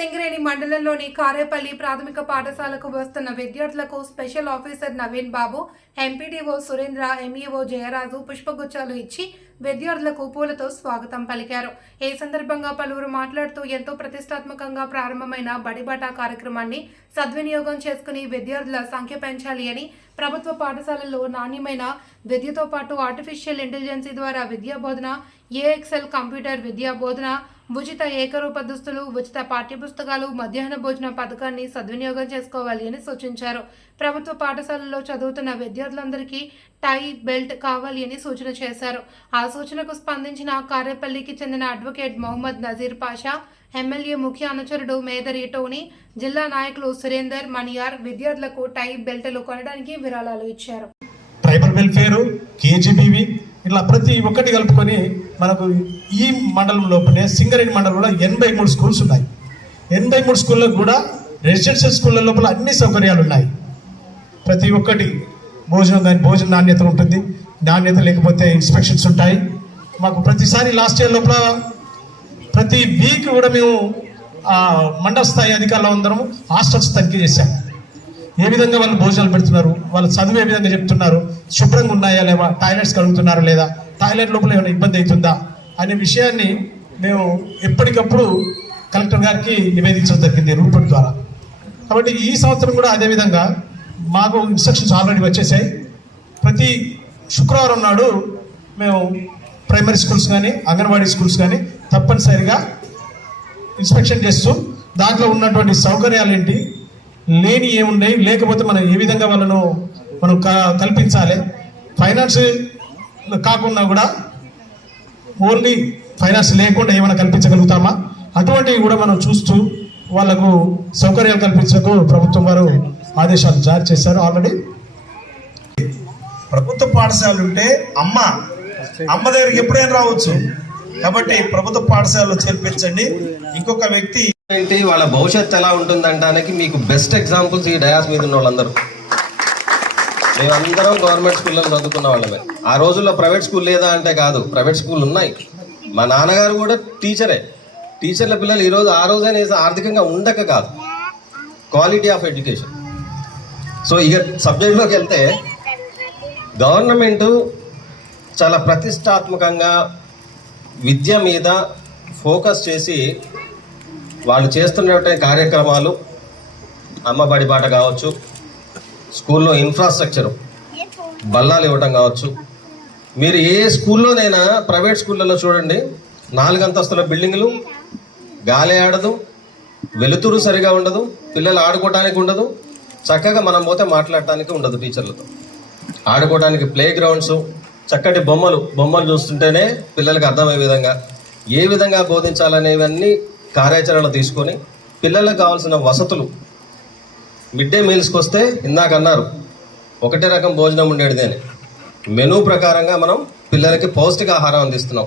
సింగరేణి మండలంలోని కారేపల్లి ప్రాథమిక పాఠశాలకు వస్తున్న విద్యార్థులకు special officer Naveen Babu MPDO Surendra MEO Jayaraju పుష్పగుచ్చాలు ఇచ్చి విద్యార్థులకు పూలతో స్వాగతం పలికారు. ఈ సందర్భంగా పలువురు మాట్లాడుతూ ఎంతో ప్రతిష్టాత్మకంగా ప్రారంభమైన బడిబాట కార్యక్రమాన్ని సద్వినియోగం చేసుకుని విద్యార్థుల సంఖ్య పెంచాలి అని ప్రభుత్వ పాఠశాలల్లో నాణ్యమైన విద్యతో పాటు ఆర్టిఫిషియల్ ఇంటెలిజెన్సీ ద్వారా విద్యా బోధన ఏఎక్సెల్ కంప్యూటర్ విద్యా బోధన ఉచిత ఏకరూప దుస్తులు ఉచిత పాఠ్యపుస్తకాలు మధ్యాహ్న భోజన పథకాన్ని సద్వినియోగం చేసుకోవాలి అని సూచించారు. ప్రభుత్వ పాఠశాలల్లో చదువుతున్న విద్యార్థులందరికీ టై బెల్ట్ కావాలి అని సూచన చేశారు. ఆ సూచనకు స్పందించిన కారేపల్లికి చెందిన అడ్వకేట్ మొహమ్మద్ నజీర్ పాషా ఎమ్మెల్యే ముఖ్య అనుచరుడు మేదరి టోనీ జిల్లా నాయకులు సురేందర్ మణియార్ విద్యార్థులకు టై బెల్టులు కొనడానికి విరాళాలు ఇచ్చారు. ట్రైబల్ వెల్ఫేర్ కేజీబీవి ఇట్లా ప్రతి ఒక్కటి కలుపుకొని మనకు ఈ మండలం లోపలే సింగరేణి మండలంలో ఎనభై మూడు స్కూల్స్ ఉన్నాయి. ఎనభై మూడు స్కూళ్ళకు కూడా రెసిడెన్షియల్ స్కూళ్ళ లోపల అన్ని సౌకర్యాలు ఉన్నాయి. ప్రతి ఒక్కటి భోజనం దాని భోజన నాణ్యత ఉంటుంది. నాణ్యత లేకపోతే ఇన్స్పెక్షన్స్ ఉంటాయి. మాకు ప్రతిసారి లాస్ట్ ఇయర్ లోపల ప్రతి వీక్ కూడా మేము మండల స్థాయి అధికారులు అందరము హాస్టల్స్ తనిఖీ చేశాం. ఏ విధంగా వాళ్ళు భోజనాలు పెడుతున్నారు? వాళ్ళు చదువు ఏ విధంగా చెప్తున్నారు? శుభ్రంగా ఉన్నాయా లేవా? టాయిలెట్స్ కడుగుతున్నారా లేదా? టాయిలెట్ లోపల ఏమైనా ఇబ్బంది అవుతుందా అనే విషయాన్ని మేము ఎప్పటికప్పుడు కలెక్టర్ గారికి నివేదించడం జరిగింది రూపట్ ద్వారా. కాబట్టి ఈ సంవత్సరం కూడా అదేవిధంగా మాకు ఇన్స్ట్రక్షన్స్ ఆల్రెడీ వచ్చేసాయి. ప్రతి శుక్రవారం నాడు మేము ప్రైమరీ స్కూల్స్ కానీ అంగన్వాడీ స్కూల్స్ కానీ తప్పనిసరిగా ఇన్స్పెక్షన్ చేస్తూ దాంట్లో ఉన్నటువంటి సౌకర్యాలు ఏంటి లేని ఏమున్నాయి లేకపోతే మనం ఏ విధంగా వాళ్ళను మనం క- కల్పించాలి ఫైనాన్స్ కాకుండా కూడా ఓన్లీ ఫైనాన్స్ లేకుండా ఏమైనా కల్పించగలుగుతామా? అటువంటివి కూడా మనం చూస్తూ వాళ్ళకు సౌకర్యాలు కల్పించకు ప్రభుత్వం వారు ఆదేశాలు జారీ చేశారు ఆల్రెడీ. ప్రభుత్వ పాఠశాలలు ఉంటే అమ్మ అమ్మ దగ్గరికి ఎప్పుడైనా రావచ్చు. కాబట్టి ప్రభుత్వ పాఠశాలలో చేర్పించండి. ఇంకొక వ్యక్తి ఏంటి? వాళ్ళ భవిష్యత్తు ఎలా ఉంటుందంటానికి మీకు బెస్ట్ ఎగ్జాంపుల్స్ ఈ డయాస్ మీద ఉన్న వాళ్ళందరూ మేమందరం గవర్నమెంట్ స్కూల్లో చదువుకున్న వాళ్ళమే. ఆ రోజుల్లో ప్రైవేట్ స్కూల్ లేదా అంటే కాదు ప్రైవేట్ స్కూల్ ఉన్నాయి. మా నాన్నగారు కూడా టీచరే. టీచర్ల పిల్లలు ఈ రోజు ఆ రోజైనా ఆర్థికంగా ఉండక కాదు. క్వాలిటీ ఆఫ్ ఎడ్యుకేషన్ సో ఇక సబ్జెక్ట్లోకి వెళ్తే గవర్నమెంట్ చాలా ప్రతిష్టాత్మకంగా విద్య మీద ఫోకస్ చేసి వాళ్ళు చేస్తున్నటువంటి కార్యక్రమాలు అమ్మబడి బాట కావచ్చు స్కూల్లో ఇన్ఫ్రాస్ట్రక్చర్ బల్లాలు ఇవ్వటం కావచ్చు. మీరు ఏ స్కూల్లోనైనా ప్రైవేట్ స్కూళ్ళలో చూడండి నాలుగు అంతస్తుల బిల్డింగులు గాలి ఆడదు వెలుతురు సరిగా ఉండదు పిల్లలు ఆడుకోవడానికి ఉండదు చక్కగా మనం పోతే మాట్లాడటానికి ఉండదు టీచర్లతో. ఆడుకోవడానికి ప్లే గ్రౌండ్స్ చక్కటి బొమ్మలు బొమ్మలు చూస్తుంటేనే పిల్లలకు అర్థమయ్యే విధంగా ఏ విధంగా బోధించాలనేవన్నీ కార్యాచరణ తీసుకొని పిల్లలకు కావాల్సిన వసతులు మిడ్ డే మీల్స్కి వస్తే ఇందాక అన్నారు ఒకటే రకం భోజనం ఉండేది అని. మెనూ ప్రకారంగా మనం పిల్లలకి పౌష్టికాహారం అందిస్తున్నాం.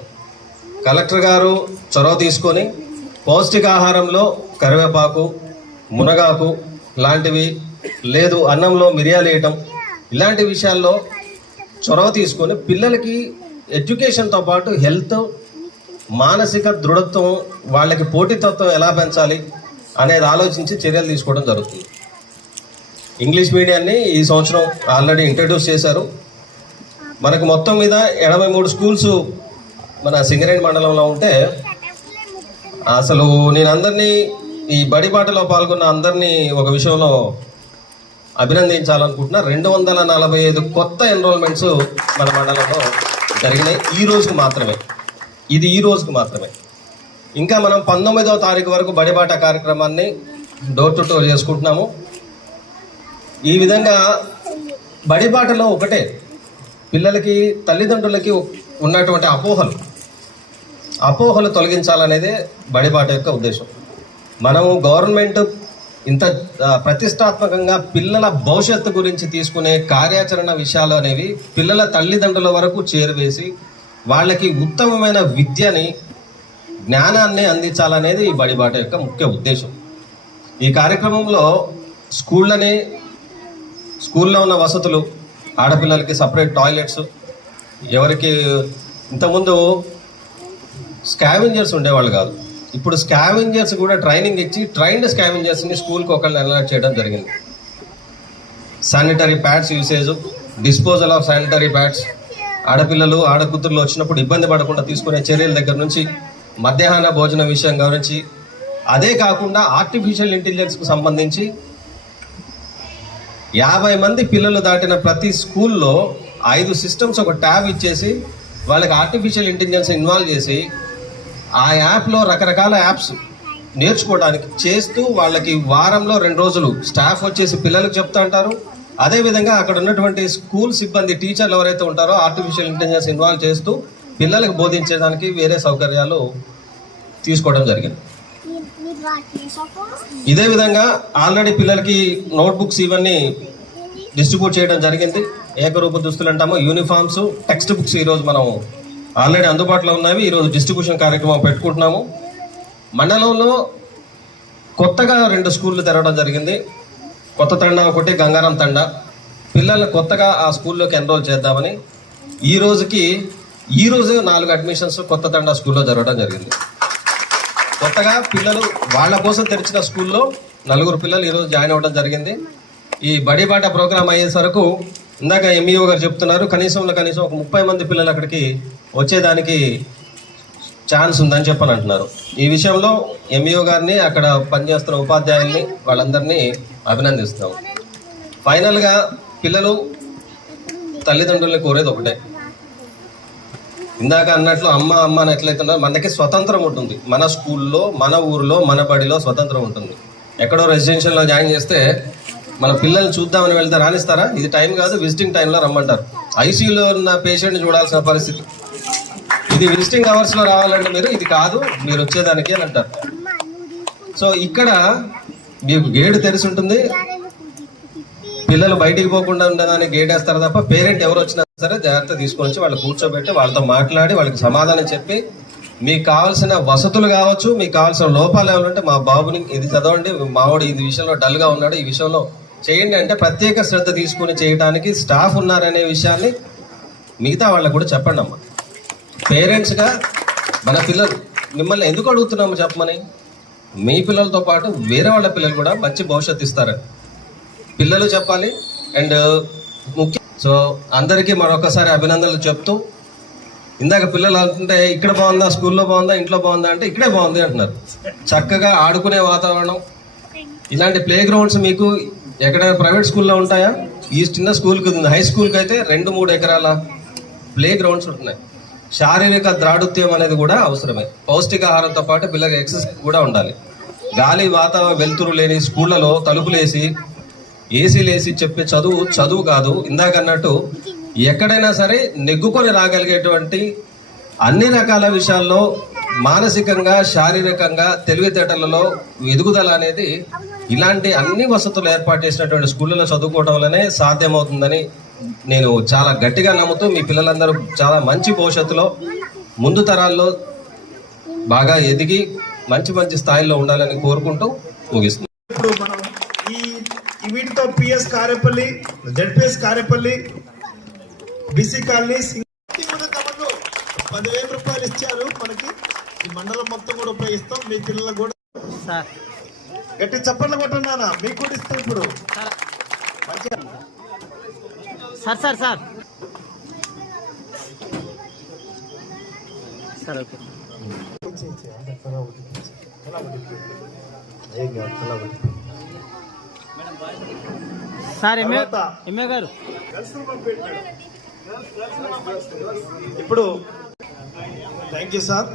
కలెక్టర్ గారు చొరవ తీసుకొని పౌష్టికాహారంలో కరివేపాకు మునగాకు లాంటివి లేదు అన్నంలో మిరియాలు వేయటం ఇలాంటి విషయాల్లో చొరవ తీసుకొని పిల్లలకి ఎడ్యుకేషన్తో పాటు హెల్త్ మానసిక దృఢత్వం వాళ్ళకి పోటీతత్వం ఎలా పెంచాలి అనేది ఆలోచించి చర్యలు తీసుకోవడం జరుగుతుంది. ఇంగ్లీష్ మీడియాన్ని ఈ సంవత్సరం ఆల్రెడీ ఇంట్రడ్యూస్ చేశారు. మనకు మొత్తం మీద ఎనభై మూడు స్కూల్స్ మన సింగరేణి మండలంలో ఉంటే అసలు నేను అందరినీ ఈ బడి బాటలో పాల్గొన్న అందరినీ ఒక విషయంలో అభినందించాలనుకుంటున్నా. రెండు వందల నలభై ఐదు కొత్త ఎన్రోల్మెంట్స్ మన మండలంలో జరిగినాయి. ఈ రోజుకి మాత్రమే. ఇది ఈ రోజుకి మాత్రమే. ఇంకా మనం పంతొమ్మిదవ తారీఖు వరకు బడిబాట కార్యక్రమాన్ని డోర్ టు డోర్ చేసుకుంటున్నాము. ఈ విధంగా బడిబాటలో ఒకటే పిల్లలకి తల్లిదండ్రులకి ఉన్నటువంటి అపోహలు. అపోహలు తొలగించాలనేదే బడిబాట యొక్క ఉద్దేశం. మనము గవర్నమెంట్ ఇంత ప్రతిష్టాత్మకంగా పిల్లల భవిష్యత్తు గురించి తీసుకునే కార్యాచరణ విషయాలు అనేవి పిల్లల తల్లిదండ్రుల వరకు చేరువేసి వాళ్ళకి ఉత్తమమైన విద్యని జ్ఞానాన్ని అందించాలనేది ఈ బడిబాట యొక్క ముఖ్య ఉద్దేశం. ఈ కార్యక్రమంలో స్కూళ్ళని స్కూల్లో ఉన్న వసతులు ఆడపిల్లలకి సపరేట్ టాయిలెట్స్ ఎవరికి ఇంతకుముందు స్కావెంజర్స్ ఉండేవాళ్ళు కాదు. ఇప్పుడు స్కావెంజర్స్ కూడా ట్రైనింగ్ ఇచ్చి ట్రైన్డ్ స్కావెంజర్స్ని స్కూల్కి ఒకళ్ళని అలర్ట్ చేయడం జరిగింది. Sanitary pads usage disposal of sanitary pads. ఆడపిల్లలు ఆడకూతుర్లు వచ్చినప్పుడు ఇబ్బంది పడకుండా తీసుకునే చర్యల దగ్గర నుంచి మధ్యాహ్న భోజన విషయం గురించి అదే కాకుండా ఆర్టిఫిషియల్ ఇంటెలిజెన్స్కు సంబంధించి యాభై మంది పిల్లలు దాటిన ప్రతి స్కూల్లో ఐదు సిస్టమ్స్ ఒక ట్యాబ్ ఇచ్చేసి వాళ్ళకి ఆర్టిఫిషియల్ ఇంటెలిజెన్స్ ఇన్వాల్వ్ చేసి ఆ యాప్లో రకరకాల యాప్స్ నేర్చుకోవడానికి చేస్తూ వాళ్ళకి వారంలో రెండు రోజులు స్టాఫ్ వచ్చేసి పిల్లలకు చెప్తా ఉంటారు. అదేవిధంగా అక్కడ ఉన్నటువంటి స్కూల్ సిబ్బంది టీచర్లు ఎవరైతే ఉంటారో ఆర్టిఫిషియల్ ఇంటెలిజెన్స్ ఇన్వాల్వ్ చేస్తూ పిల్లలకు బోధించడానికి వేరే సౌకర్యాలు తీసుకోవడం జరిగింది. ఇదే విధంగా ఆల్రెడీ పిల్లలకి నోట్బుక్స్ ఇవన్నీ డిస్ట్రిబ్యూట్ చేయడం జరిగింది. ఏకరూప దుస్తులు అంటాము యూనిఫామ్స్ టెక్స్ట్ బుక్స్ ఈరోజు మనం ఆల్రెడీ అందుబాటులో ఉన్నవి. ఈరోజు డిస్ట్రిబ్యూషన్ కార్యక్రమం పెట్టుకుంటున్నాము. మండలంలో కొత్తగా రెండు స్కూళ్ళు తెరవడం జరిగింది. కొత్త తండ ఒకటి గంగారం తండ. పిల్లల్ని కొత్తగా ఆ స్కూల్లోకి ఎన్రోల్ చేద్దామని ఈ రోజుకి ఈ రోజు నాలుగు అడ్మిషన్స్ కొత్త తండ స్కూల్లో జరగడం జరిగింది. కొత్తగా పిల్లలు వాళ్ళ కోసం తెరిచిన స్కూల్లో నలుగురు పిల్లలు ఈరోజు జాయిన్ అవ్వడం జరిగింది. ఈ బడిబాట ప్రోగ్రామ్ అయ్యే వరకు ఇందాక ఎంఈఓ గారు చెప్తున్నారు కనీసంలో కనీసం ఒక ముప్పై మంది పిల్లలు అక్కడికి వచ్చేదానికి ఛాన్స్ ఉందని చెప్పని అంటున్నారు ఈ విషయంలో ఎంఈఓ గారిని అక్కడ పనిచేస్తున్న ఉపాధ్యాయుల్ని వాళ్ళందరినీ అభినందిస్తాం ఫైనల్గా పిల్లలు తల్లిదండ్రుల్ని కోరేది ఒకటే. ఇందాక అన్నట్లు అమ్మ అమ్మ అని ఎట్లయితే ఉన్నారో మనకి స్వతంత్రం ఉంటుంది. మన స్కూల్లో మన ఊరిలో మన బడిలో స్వతంత్రం ఉంటుంది. ఎక్కడో రెసిడెన్షియల్లో జాయిన్ చేస్తే మన పిల్లల్ని చూద్దామని వెళ్తే రాణిస్తారా ఇది టైం కాదు విజిటింగ్ టైంలో రమ్మంటారు. ఐసీయూలో ఉన్న పేషెంట్ని చూడాల్సిన పరిస్థితి. ఇది విజిటింగ్ అవర్స్లో రావాలంటే మీరు ఇది కాదు మీరు వచ్చేదానికి అని అంటారు. సో ఇక్కడ మీకు గేటు తెలిసి ఉంటుంది. పిల్లలు బయటికి పోకుండా ఉండడానికి గేట్ వేస్తారు తప్ప పేరెంట్ ఎవరు వచ్చినా సరే జాగ్రత్త తీసుకొని వచ్చి వాళ్ళు కూర్చోబెట్టి వాళ్ళతో మాట్లాడి వాళ్ళకి సమాధానం చెప్పి మీకు కావాల్సిన వసతులు కావచ్చు మీకు కావాల్సిన లోపాలు ఏమైనా ఉంటే మా బాబుని ఇది చదవండి మావాడు ఇది విషయంలో డల్గా ఉన్నాడు ఈ విషయంలో చేయండి. అంటే ప్రత్యేక శ్రద్ధ తీసుకుని చేయడానికి స్టాఫ్ ఉన్నారనే విషయాన్ని మిగతా వాళ్ళకు కూడా చెప్పండి అమ్మా. పేరెంట్స్గా మన పిల్లలు మిమ్మల్ని ఎందుకు అడుగుతున్నాము చెప్పమని? మీ పిల్లలతో పాటు వేరే వాళ్ళ పిల్లలు కూడా మంచి భవిష్యత్తు ఇస్తారని. పిల్లలు చెప్పాలి అండ్ ముఖ్య సో అందరికీ మరొకసారి అభినందనలు చెప్తూ ఇందాక పిల్లలు అంటుంటే ఇక్కడ బాగుందా స్కూల్లో బాగుందా ఇంట్లో బాగుందా అంటే ఇక్కడే బాగుంది అంటున్నారు. చక్కగా ఆడుకునే వాతావరణం. ఇలాంటి ప్లే గ్రౌండ్స్ మీకు ఎక్కడైనా ప్రైవేట్ స్కూల్లో ఉంటాయా? ఈ చిన్న స్కూల్కి ఉంది. హై స్కూల్కి అయితే రెండు మూడు ఎకరాల ప్లే గ్రౌండ్స్ ఉంటున్నాయి. శారీరక ద్రాఢుత్యం అనేది కూడా అవసరమే. పౌష్టికాహారంతో పాటు పిల్లలకి ఎక్సర్సైజ్ కూడా ఉండాలి. గాలి వాతావరణం వెలుతురు లేని స్కూళ్ళలో తలుపులేసి ఏసీలు వేసి చెప్పే చదువు చదువు కాదు. ఇందాక అన్నట్టు ఎక్కడైనా సరే నెగ్గుకొని రాగలిగేటువంటి అన్ని రకాల విషయాల్లో మానసికంగా శారీరకంగా తెలివితేటలలో ఎదుగుదల అనేది ఇలాంటి అన్ని వసతులు ఏర్పాటు చేసినటువంటి స్కూళ్ళలో చదువుకోవడం వల్లనే సాధ్యమవుతుందని నేను చాలా గట్టిగా నమ్ముతూ మీ పిల్లలందరూ చాలా మంచి భవిష్యత్తులో ముందు తరాల్లో బాగా ఎదిగి మంచి మంచి స్థాయిలో ఉండాలని కోరుకుంటూ ముగిస్తున్నాను. వీటితో PS Karepalli ZPS Karepalli BC colony పదివేల రూపాయలు ఇచ్చారు. మనకి ఈ మండలం మొత్తం కూడా ఉపయోగిస్తాం. మీ పిల్లలకు కూడా సార్. గట్టి చప్పట్లు కొట్టండి మీకు కూడా ఇస్తాం ఇప్పుడు. Sir. Sir sir sir. Okay. Sir MA sir ఎమ్మె గారు. ఇప్పుడు థ్యాంక్ యూ సార్